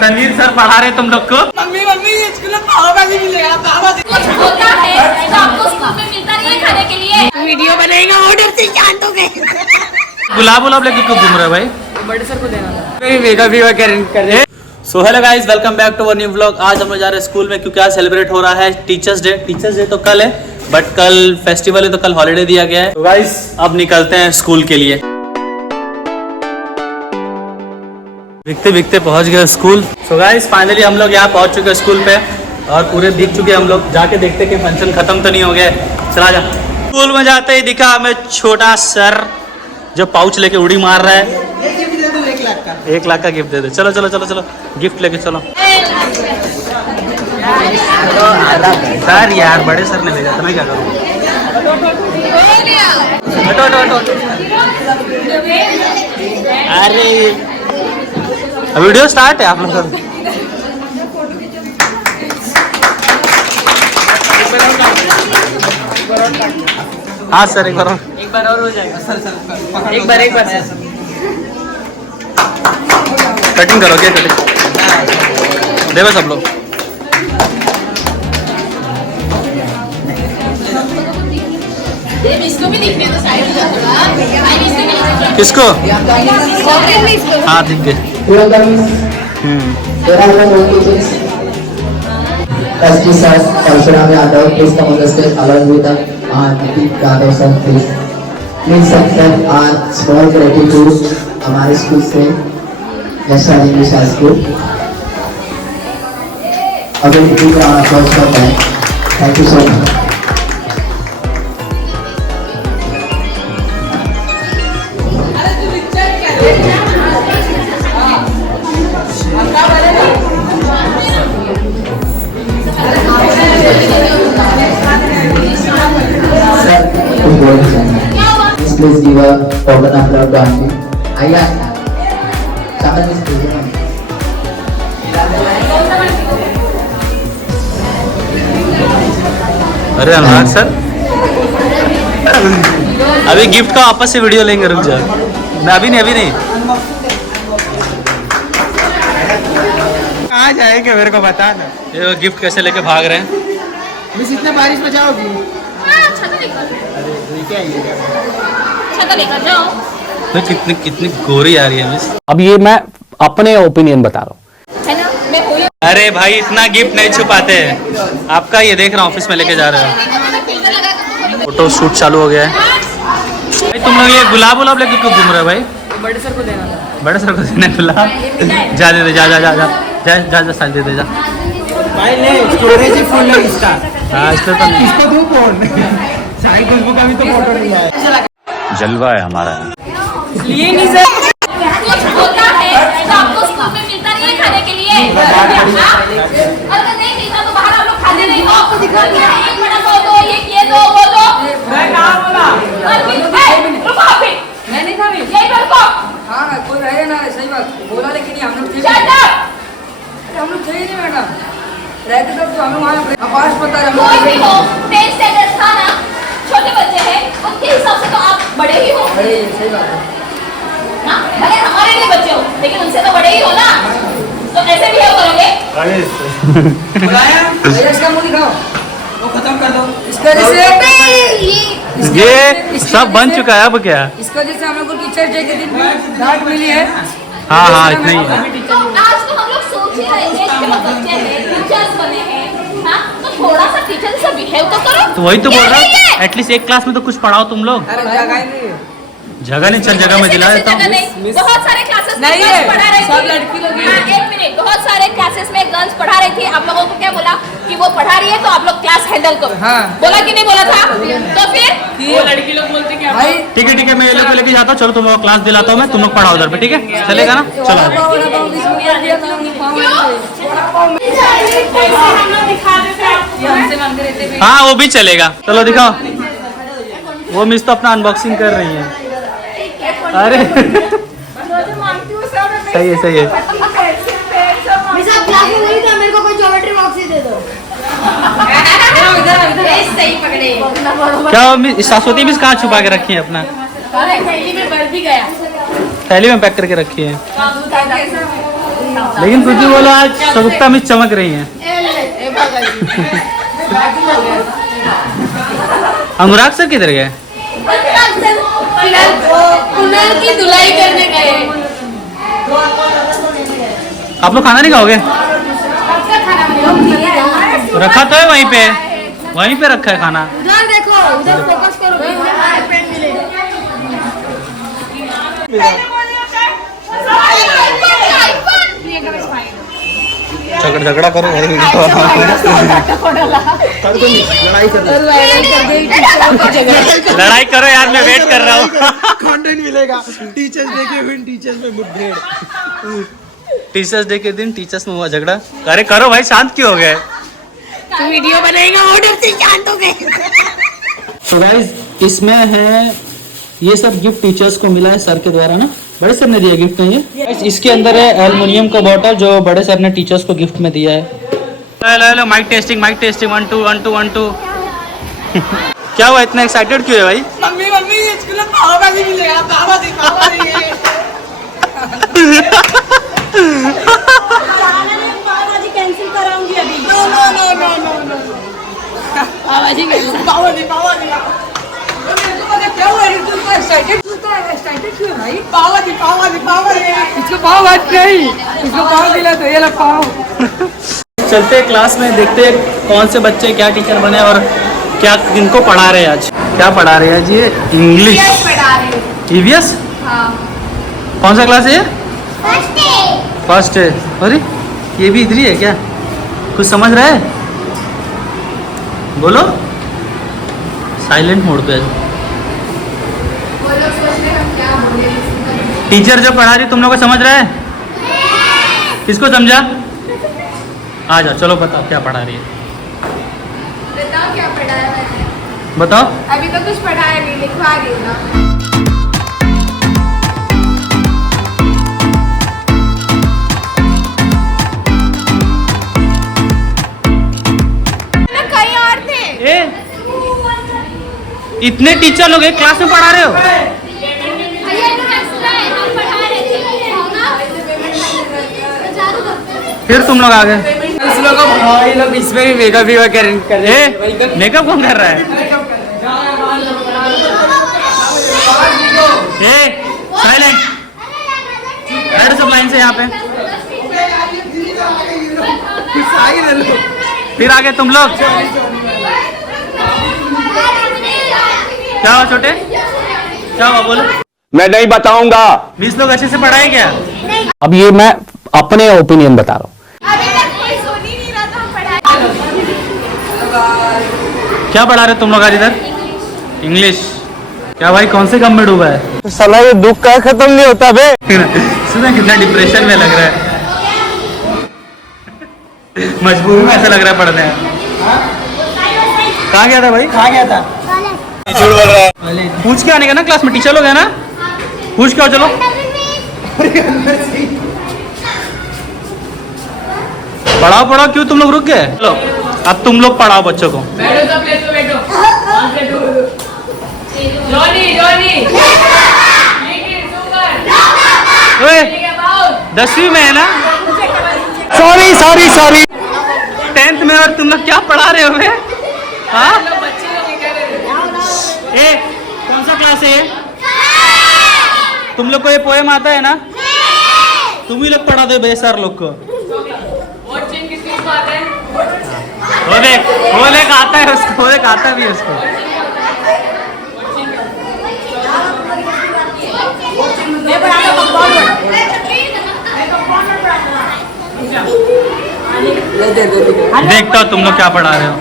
Tanveer sir पढ़ा रहे तुम लोग को। मम्मी ये स्कूल में पाव भाजी मिलेगा, पाव भाजी कुछ होता है तो आपको स्कूल में मिलता नहीं है खाने के लिए। वीडियो बनेगा ऑर्डर से शांत हो गए। गुलाब लेके क्यों घूम रहे भाई? बड़े सर को देना था। So hello guys, welcome back to our new vlog. आज हम लोग जा रहे हैं स्कूल में क्योंकि आज सेलिब्रेट हो रहा है टीचर्स डे। टीचर्स डे तो कल है, बट कल फेस्टिवल है तो कल हॉलीडे दिया गया है। तो गाइस अब निकलते हैं स्कूल के लिए। भीगते भीगते पहुंच गए स्कूल। सो गाइस फाइनली हम लोग यहाँ पहुंच चुके हैं स्कूल पे और पूरे भीग चुके हम लोग। जाके देखते कि फंक्शन खत्म तो नहीं हो गया। चला जा। स्कूल में जाते ही दिखा हमें छोटा सर जो पाउच लेके उड़ी मार रहा है। 1 लाख का गिफ्ट दे दे। चलो चलो चलो चलो गिफ्ट लेके चलो। सर यार बड़े सर ने ले जाता, मैं क्या करूँ? हटो हटो हटो। अरे वीडियो स्टार्ट है आप लोग का। हाँ सर एक बार और हो जाएगा। सर एक बार कटिंग करो। क्या कटिंग देखो सब लोग। इसको भी दिखने तो साइड हो जाएगा। किसको? हाँ दिख गए। Parshuram Yadav please come on the stage along with the Nitin Yadav sir please accept our small gratitude हमारे स्कूल से नेशनल इंग्लिश हाई स्कूल। अभी बिग राउंड ऑफ अप्लॉज करते हैं। Thank you so much. Please give a open applause to Aunty. आइए चावल miss कीजिए। अरे अनुराग sir अभी गिफ्ट का वापस से वीडियो लेंगे, रुक जा। मैं अभी नहीं कहाँ जाएंगे मेरे को बता ना। ये गिफ्ट कैसे लेके भाग रहे हैं। मिस इतना बारिश में जाओगी? छाता लेकर जाओ। तो कितनी गोरी आ रही है मिस। अब ये मैं अपने ओपिनियन बता रहा हूँ। है ना, मैं हुई। अरे भाई इतना गिफ्ट नहीं छुपाते हैं। आपका ये देख रहा हूँ ऑफिस में लेके जा रहे हो। फोटो शूट चालू हो गया है भाई। तुम लोग ये गुलाब लेके क्यों घूम रहे हो भाई? बड़े सर को देना था। बड़े सर को देना गुलाब। जा दे जा जा जा जा जा जा साल दे दे जा। भाई ले स्टोरेज ही फुल है इसका। हाँ इसलिए तो नहीं। इसको दूं कौन? साइड का भी तो फोटो नहीं आया। जलवा है हमारा। लिए नहीं सर। कुछ होता है तो आपको स्कूल में मिलता नहीं है खाने के लिए। अगर नहीं मिलता तो बाहर आप लोग खाते नहीं हो। एक बड़ा दो ये दो वो दो। मैं कहाँ बोला? रुको अभी। मैं नहीं था। यही रुको। हाँ कोई रहे ना, सही बात बोला, लेकिन हम लोग थे। Shut up! हम लोग थे ही नहीं मैडम। रहते तब तो हम लोग वहाँ पास पता है। कोई भी हो, 10 स्टैंडर्ड था ना, छोटे बच्चे हैं, उनके हिसाब से तो आप बड़े ही हो। अरे सही बात है। हाँ, भले हमारे लिए बच्चे हो, लेकिन उनसे तो बड़े ही हो ना। तो ऐसे भी हो करोगे? बुलाया इसका मुंह दिखाओ, वो खत्म कर दो। इसका जैसे ये सब बन चुका है अब क्या? इसका जैसे हम लोग को टीचर डे के दिन भी डांट मिली है। हाँ इतना ही है। तो आज तो हम लोग सोच ही रहे थे कि हम बच्चे हैं, टीचर्स बने हैं, हाँ, तो थोड़ा सा टीचर जैसा बिहेव तो करो। तो वही तो बोल रहा ये नहीं हूँ। एटलीस्ट एक क्लास में तो कुछ पढ़ाओ तुम लोग। अरे जगह ही नहीं है। जगह नहीं, चल जगह में दिला देता हूँ। बहुत सारे क्लासेस में नहीं गर्ल्स है, पढ़ा रही सब थी। लड़की लोग हैं। हाँ, एक मिनट, बहुत सारे क्लासेस में गर्ल्स पढ़ा रही थी। आप लोगों को क्या बोला कि वो पढ़ा रही है तो आप लोग क्लास हैंडल करो। हाँ। बोला कि नहीं बोला था? तो फिर वो लड़की लोग बोलते हैं भाई ठीक है मैं ये लोग को लेके जाता हूँ। चलो तुम लोग क्लास दिलाता हूँ मैं, तुम लोग पढ़ाओ उधर पे। ठीक है चलेगा ना? चलो हाँ वो भी चलेगा। चलो दिखाओ। वो मिस तो अपना अनबॉक्सिंग कर रही है। अरे सही है। मेरे को कोई ज्योमेट्री बॉक्स ही दे दो। सही पकड़े। क्या सरस्वती मिस कहाँ छुपा के रखी है अपना? थैली में बढ़ भी गया। थैली में पैक करके रखी है। लेकिन कुछ भी बोलो, आज सबुकता मिस चमक रही है। अनुराग सर किधर गए? कुणाल की धुलाई करने गए। आप लोग खाना नहीं खाओगे? रखा तो है वहीं पे रखा है खाना। उधर देखो, उधर फोकस करो। झगड़ा करो लड़ाई करो यार, मैं वेट कर रहा हूँ। कंटेंट मिलेगा। टीचर्स डे के दिन टीचर्स में मुठभेड़। टीचर्स डे के दिन टीचर्स में हुआ झगड़ा। अरे करो भाई, शांत क्यों हो गए? वीडियो बनेगा, ऑर्डर से शांत हो गए। तो गाइस इसमें है ये सब गिफ्ट टीचर्स को मिला है सर के द्वारा ना, बड़े सर ने दिया गिफ्ट नहीं है। Guys, इसके अंदर है एल्युमिनियम का बॉटल जो बड़े सर ने टीचर्स को गिफ्ट में दिया है। Hello mike testing 1 2 1 2 1 2। क्या हुआ, इतना एक्साइटेड क्यों है भाई? मम्मी स्कूल में पाव भाजी मिलेगा। पाव भाजी कैंसिल कराऊंगी अभी। नो क्या हुआ? एक्साइटेड क्यों भाई? पाव भाजी इसको पाव भाजी नहीं, इसको पाव मिला तो ये लो पाव। चलते हैं क्लास में, देखते हैं कौन से बच्चे क्या टीचर बने और क्या इनको पढ़ा रहे हैं आज। क्या पढ़ा रहे हैं आज? ये इंग्लिश EVS। कौन सा क्लास है ये? फर्स्ट है। अरे ये भी इधर ही है क्या? कुछ समझ रहा है? बोलो। साइलेंट मोड पे है। टीचर जो पढ़ा रही तुम लोग को समझ रहा है? किसको समझा? आ जाओ, चलो बताओ क्या पढ़ा रही है। बताओ क्या पढ़ाया मैंने? बताओ। अभी तो कुछ पढ़ाया नहीं, लिखवा रही हूँ ना। कहीं और थे। इतने टीचर लोग एक क्लास में पढ़ा रहे हो? फिर तुम लोग आ गए। लोग इसमें भी मेकअप कर रहे हैं। मेकअप कौन कर रहा है? साइलेंट, बैठो सब लाइन से यहाँ पे। फिर आ गए तुम लोग। क्या हुआ छोटे? क्या हुआ बोलो? मैं नहीं बताऊंगा। 20 लोग अच्छे से पढ़ाए क्या? अब ये मैं अपने ओपिनियन बता रहा हूँ। अभी तक कोई सुन ही नहीं रहा था, हम पढ़ा। क्या पढ़ा रहे तुम लोग आज इधर? इंग्लिश। क्या भाई कौन से गम में डूबा है? साला ये दुख का खत्म नहीं होता बे। सुना कितना डिप्रेशन में लग रहा है। मजबूर में ऐसा लग रहा है पढ़ने। कहाँ गया था भाई? कहाँ गया था? पूछ के आने का ना, क्लास में टीचर लोग है ना, पूछ के आओ। चलो पढ़ाओ, क्यों तुम लोग रुक गए? चलो अब तुम लोग पढ़ाओ बच्चों को। ओए 10वीं में है ना? सॉरी 10th में, और तुम लोग क्या पढ़ा रहे हो बे? हाँ? कौन सा क्लास है ये? तुम लोग को ये पोएम आता है ना? तुम ही लोग पढ़ा दो बे सर लोग को। वो देख आता है उसको, वो देख आता भी है उसको। देखता हो तुम लोग क्या पढ़ा रहे हो।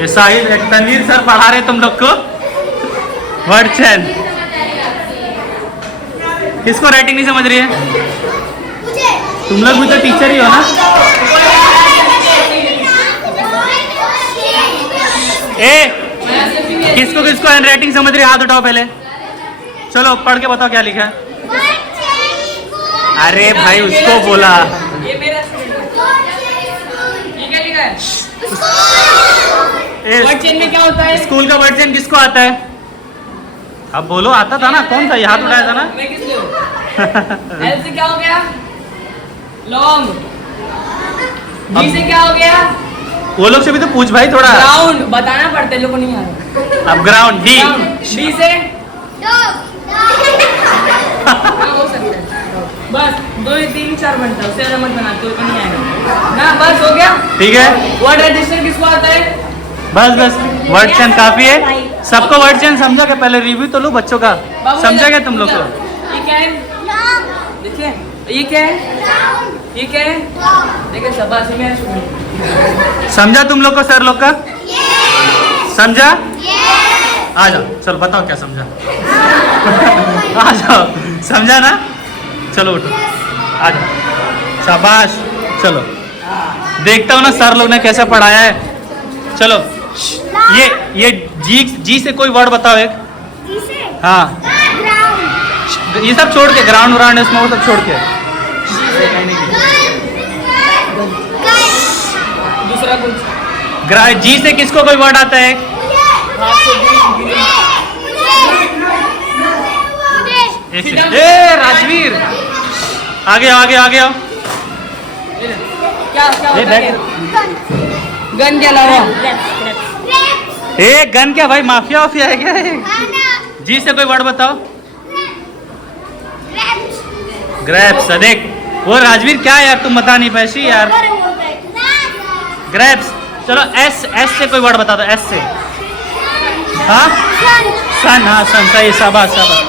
ये साहिल तनवीर सर पढ़ा रहे तुम लोग को वर्ड चैन। किसको राइटिंग नहीं समझ रही है? तुम लोग भी तो टीचर ही हो ना? किसको हैंड राइटिंग समझ रही है? हाथ उठाओ पहले। चलो पढ़ के बताओ क्या लिखा है। अरे भाई उसको बोला। ये मेरा ये क्या लिखा है? वर्ड चेन में क्या होता है? स्कूल का वर्ड चेन किसको आता है? अब बोलो, आता था ना? कौन था? ये हाथ उठाया था ना? मैं किस लिए हूँ? एल से क्या हो गया? लॉन्ग। बी से क्या हो गया? वो लोग से भी तो पूछ भाई थोड़ा। ग्राउंड बताना पड़ता है, लोगों को नहीं आ रहा। अब ग्राउंड डी। बी से हाँ, हो सकता है। बस 2 3 4 बनता है, उससे ज्यादा मत बना, तो नहीं आएगा ना। बस हो गया, ठीक है। वर्ड एडिशन किसको आता है? बस वर्ड चेंज काफी है। सबको वर्ड चेंज समझा क्या? पहले रिव्यू तो लो बच्चों का। समझा क्या तुम लोग को? ये क्या है? देखिए ये क्या है? ये क्या है? देखिए शाबाश में समझा तुम लोग को सर लोग का? समझा? आ जाओ, चलो बताओ क्या समझा। आ जाओ, समझा ना? चलो उठो, आ जाओ, शाबाश। चलो देखता हूँ ना सर लोग ने कैसे पढ़ाया है। चलो ये जी से कोई वर्ड बताओ एक। हाँ ये सब छोड़ के, ग्राउंड व्राउंड इसमें वो सब छोड़ के। दूसरा कुछ जी से किसको कोई वर्ड आता है? एक सेकंड। ए राजवीर आगे आओ, आगे आओ। क्या क्या ये होता है? गन के अलावा ए गन क्या भाई, माफिया वाफिया है क्या ये? जी से कोई वर्ड बताओ। ग्रैप्स। देख वो राजवीर क्या है यार, तुम बता नहीं पैसी यार। ग्रैप्स। चलो एस से कोई वर्ड बता दो, एस से। हाँ सन। हाँ सन, सही, शाबाश शाबाश।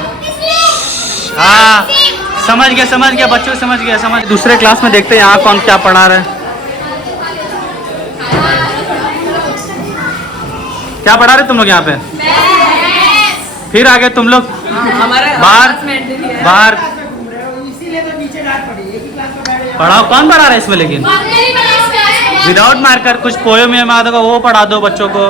हाँ समझ गया बच्चों, समझ गया। दूसरे क्लास में देखते हैं यहाँ कौन क्या पढ़ा रहा है। क्या पढ़ा रहे तुम लोग यहाँ पे? फिर आगे तुम लोग हमारे बाहर पढ़ाओ। कौन पढ़ा रहा है इसमें? लेकिन विदाउट मार्कर कुछ पोएम में याद होगा वो पढ़ा दो बच्चों को।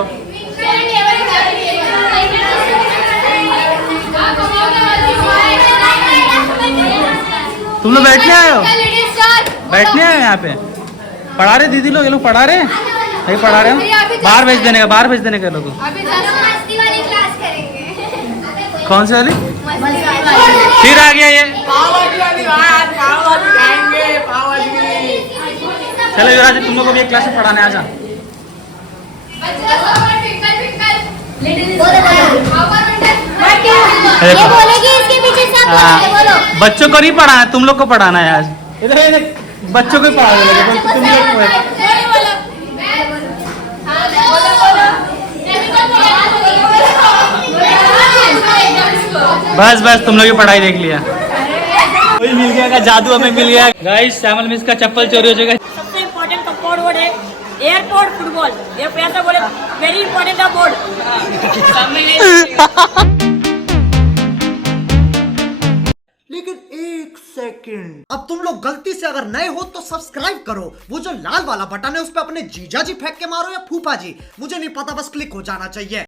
तुम लोग बैठने आए हो? बैठने आए हो यहाँ पे? पढ़ा रहे दीदी लोग, ये लोग पढ़ा रहे? नहीं पढ़ा रहे हो? बाहर भेज देने का लोगों। कौन सी वाली? फिर आ गया ये। चलो युवराज तुम लोग को भी एक क्लास में पढ़ाने आ जा। ये बोलेगी इसके पीछे सब बोलो। बच्चों को नहीं पढ़ाना, तुम लोग को पढ़ाना है आज। इधर बच्चों को पढ़ाने लगे तुम लोग। बस तुम लोग की पढ़ाई देख लिया। कोई मिल गया का जादू हमें मिल गया। गाइस श्यामल मिस का चप्पल चोरी हो जाएगा। सबसे इम्पोर्टेंट का कोड वर्ड है एयरपोर्ट फुटबॉल। ये पैसा बोले वेरी इम्पोर्टेंट का बोर्ड। लेकिन एक सेकंड, अब तुम लोग गलती से अगर नए हो तो सब्सक्राइब करो। वो जो लाल वाला बटन है उस पर अपने जीजा जी फेंक के मारो या फूफा जी, मुझे नहीं पता, बस क्लिक हो जाना चाहिए।